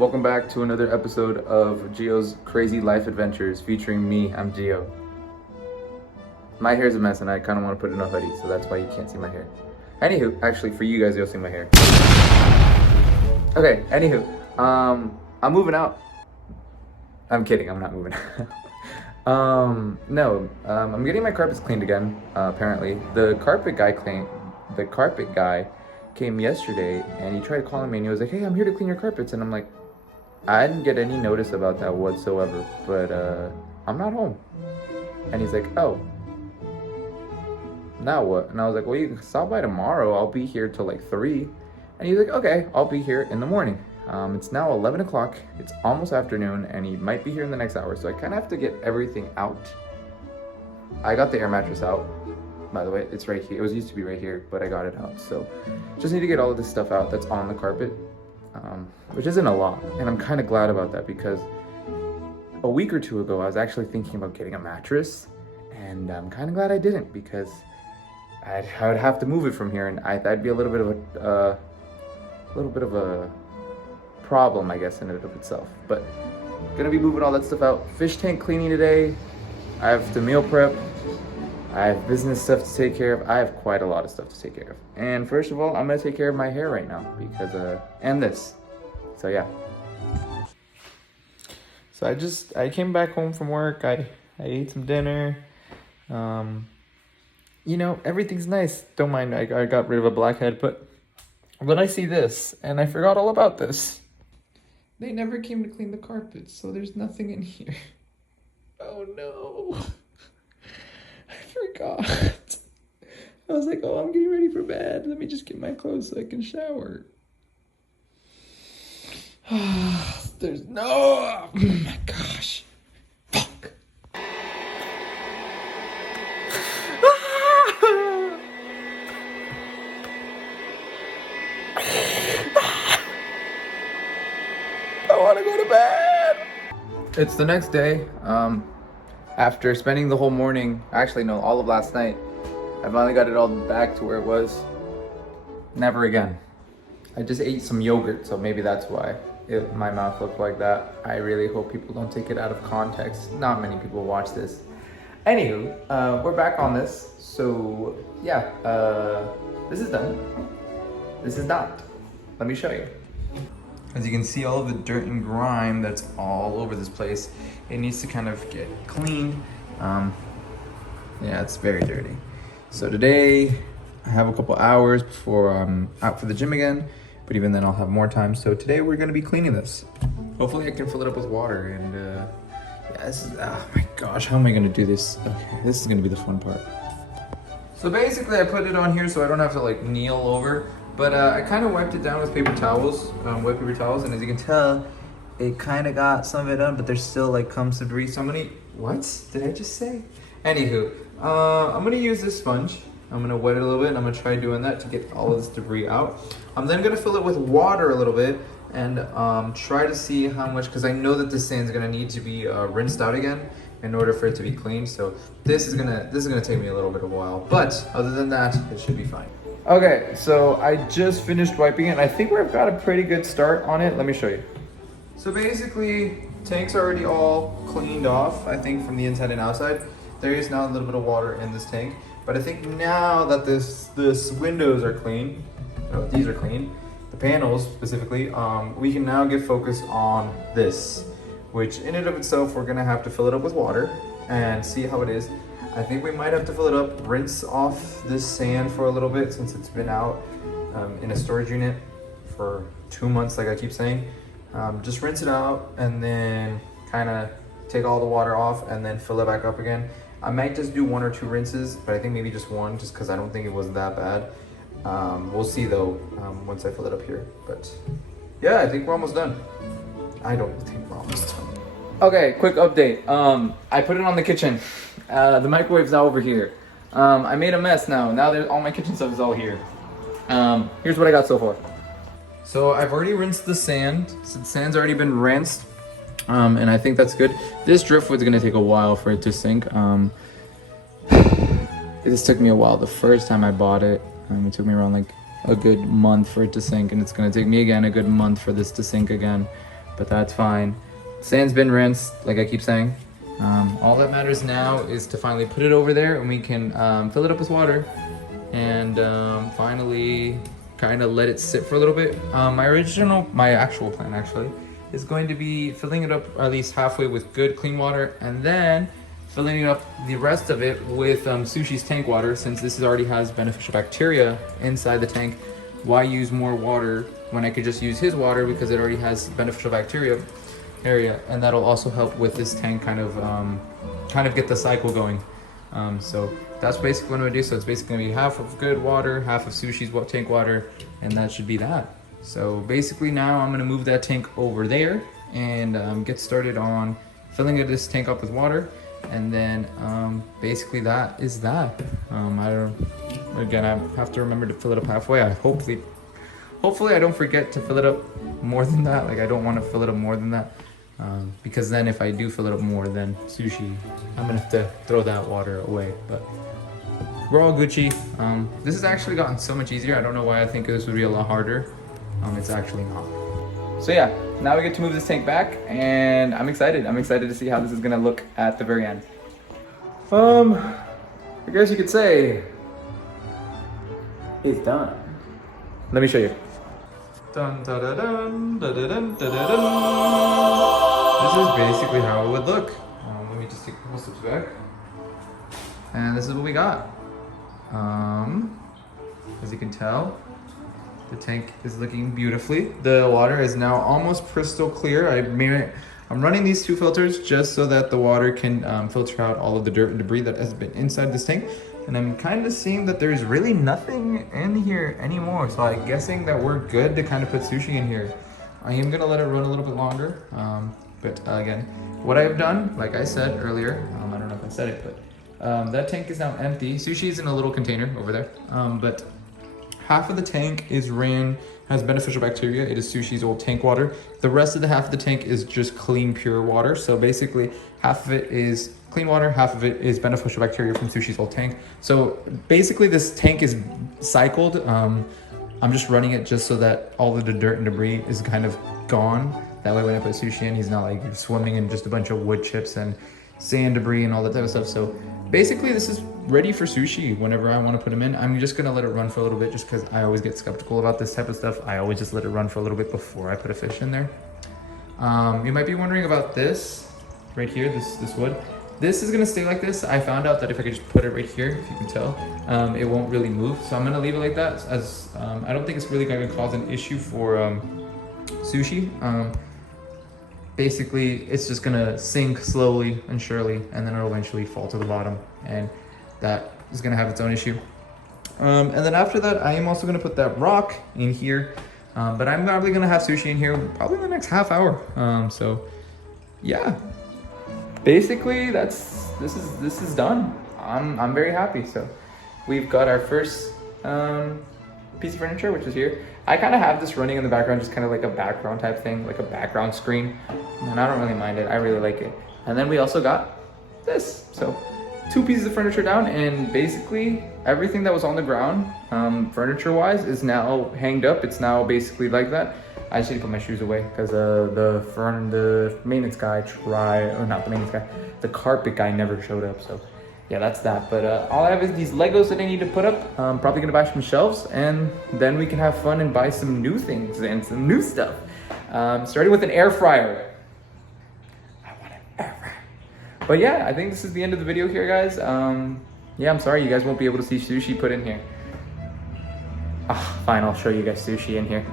Welcome back to another episode of Gio's Crazy Life Adventures featuring me. I'm Gio. My hair's a mess and I kind of want to put it in a hoodie, so that's why you can't see my hair. Anywho, actually for you guys, you'll see my hair. Okay, anywho, I'm moving out. I'm kidding, I'm not moving out. I'm getting my carpets cleaned again, apparently. The carpet guy came yesterday and he tried calling me and he was like, hey, I'm here to clean your carpets. And I'm like, I didn't get any notice about that whatsoever, but I'm not home. And he's like, oh, now what? And I was like, well, you can stop by tomorrow. I'll be here till like 3. And he's like, okay, I'll be here in the morning. It's now 11 o'clock. It's almost afternoon and he might be here in the next hour. So I kind of have to get everything out. I got the air mattress out. By the way, it's right here. It was used to be right here, but I got it out. So just need to get all of this stuff out that's on the carpet, which isn't a lot. And I'm kind of glad about that because a week or two ago, I was actually thinking about getting a mattress. And I'm kind of glad I didn't because I would have to move it from here. And that'd be a little bit of a problem, I guess, in and of itself. But gonna be moving all that stuff out. Fish tank cleaning today. I have to meal prep. I have business stuff to take care of. I have quite a lot of stuff to take care of. And first of all, I'm gonna take care of my hair right now because, and this. So yeah. So I came back home from work. I ate some dinner. You know, everything's nice. Don't mind, I got rid of a blackhead, but when I see this, and I forgot all about this. They never came to clean the carpets, so there's nothing in here. Oh no. Forgot. I was like, oh, I'm getting ready for bed. Let me just get my clothes so I can shower. There's no. Oh my gosh. Fuck. I want to go to bed. It's the next day. After spending the whole morning, actually no, all of last night, I finally got it all back to where it was. Never again. I just ate some yogurt, so maybe that's why my mouth looked like that. I really hope people don't take it out of context. Not many people watch this. Anywho, we're back on this. So yeah, this is done. This is not. Let me show you. As you can see, all of the dirt and grime that's all over this place, it needs to kind of get cleaned. Yeah, it's very dirty. So today, I have a couple hours before I'm out for the gym again, but even then I'll have more time. So today we're gonna be cleaning this. Hopefully I can fill it up with water and yeah, this is, oh my gosh, how am I gonna do this? Okay, this is gonna be the fun part. So basically I put it on here so I don't have to like kneel over. But I kind of wiped it down with paper towels, wet paper towels, and as you can tell, it kind of got some of it done, but there's still like some debris. So I'm gonna, what did I just say? Anywho, I'm gonna use this sponge. I'm gonna wet it a little bit, and I'm gonna try doing that to get all of this debris out. I'm then gonna fill it with water a little bit and try to see how much, because I know that this sand's gonna need to be rinsed out again in order for it to be clean. So this is gonna take me a little bit of a while, but other than that, it should be fine. Okay, so I just finished wiping it and I think we've got a pretty good start on it. Let me show you. So basically, tank's already all cleaned off, I think, from the inside and outside. There is now a little bit of water in this tank, but I think now that this windows are clean, these are clean, the panels specifically, we can now get focused on this, which in and of itself, we're gonna have to fill it up with water and see how it is. I think we might have to fill it up, rinse off this sand for a little bit since it's been out in a storage unit for 2 months, like I keep saying. Just rinse it out and then kind of take all the water off and then fill it back up again. I might just do 1 or 2 rinses, but I think maybe just 1 just because I don't think it was that bad. We'll see though once I fill it up here. But yeah, I think we're almost done. I don't think we're almost done. Okay, quick update. I put it on the kitchen. The microwave's now over here. I made a mess now. Now all my kitchen stuff is all here. Here's what I got so far. So I've already rinsed the sand. So the sand's already been rinsed. And I think that's good. This driftwood's gonna take a while for it to sink. This took me a while the first time I bought it. It took me around like a good month for it to sink, and it's gonna take me again a good month for this to sink again. but that's fine. Sand's been rinsed, like I keep saying. All that matters now is to finally put it over there and we can fill it up with water and finally kind of let it sit for a little bit. My actual plan actually is going to be filling it up at least halfway with good clean water and then filling up the rest of it with Sushi's tank water. Since this already has beneficial bacteria inside the tank, why use more water when I could just use his water because it already has beneficial bacteria area, and that'll also help with this tank kind of get the cycle going. So that's basically what I'm gonna do. So it's basically gonna be half of good water, half of Sushi's tank water, and that should be that. So basically now I'm gonna move that tank over there and get started on filling this tank up with water. And then basically that is that. I have to remember to fill it up halfway. Hopefully I don't forget to fill it up more than that. Like I don't want to fill it up more than that because then if I do fill it up more than Sushi, I'm gonna have to throw that water away. But we're all Gucci. This has actually gotten so much easier. I don't know why I think this would be a lot harder. It's actually not. So yeah, now we get to move this tank back and I'm excited. I'm excited to see how this is gonna look at the very end. I guess you could say it's done. Let me show you. Dun, da, da, dun, da, da, dun, da, da, dun. This is basically how it would look. Let me just take a couple steps back. And this is what we got. As you can tell, the tank is looking beautifully. The water is now almost crystal clear. I'm running these 2 filters just so that the water can filter out all of the dirt and debris that has been inside this tank. And I'm kind of seeing that there's really nothing in here anymore. So I'm guessing that we're good to kind of put Sushi in here. I am gonna let it run a little bit longer. But again, what I've done, like I said earlier, I don't know if I said it, but that tank is now empty. Sushi's in a little container over there. But half of the tank has beneficial bacteria. It is Sushi's old tank water. The rest of the half of the tank is just clean, pure water. So basically half of it is clean water, half of it is beneficial bacteria from Sushi's old tank. So basically this tank is cycled. I'm just running it just so that all of the dirt and debris is kind of gone. That way when I put Sushi in, he's not like swimming in just a bunch of wood chips and sand debris and all that type of stuff. So basically this is ready for Sushi whenever I want to put him in. I'm just gonna let it run for a little bit just because I always get skeptical about this type of stuff. I always just let it run for a little bit before I put a fish in there. You might be wondering about this right here, this wood. This is gonna stay like this. I found out that if I could just put it right here, if you can tell, it won't really move. So I'm gonna leave it like that as I don't think it's really gonna cause an issue for Sushi. Basically, it's just gonna sink slowly and surely, and then it'll eventually fall to the bottom, and that is gonna have its own issue. And then after that, I am also gonna put that rock in here, but I'm probably gonna have Sushi in here probably in the next half hour. So yeah, basically this is done. I'm very happy. So we've got our first piece of furniture, which is here. I kind of have this running in the background, just kind of like a background type thing, like a background screen, and I don't really mind it. I really like it. And then we also got this. So 2 pieces of furniture down, and basically everything that was on the ground, furniture wise, is now hanged up. It's now basically like that. I just need to put my shoes away because the maintenance guy the carpet guy never showed up. So yeah, that's that. But all I have is these Legos that I need to put up. I'm probably gonna buy some shelves, and then we can have fun and buy some new things and some new stuff. Starting with an air fryer. I want an air fryer. But yeah, I think this is the end of the video here, guys. Yeah, I'm sorry you guys won't be able to see Sushi put in here. Fine, I'll show you guys Sushi in here.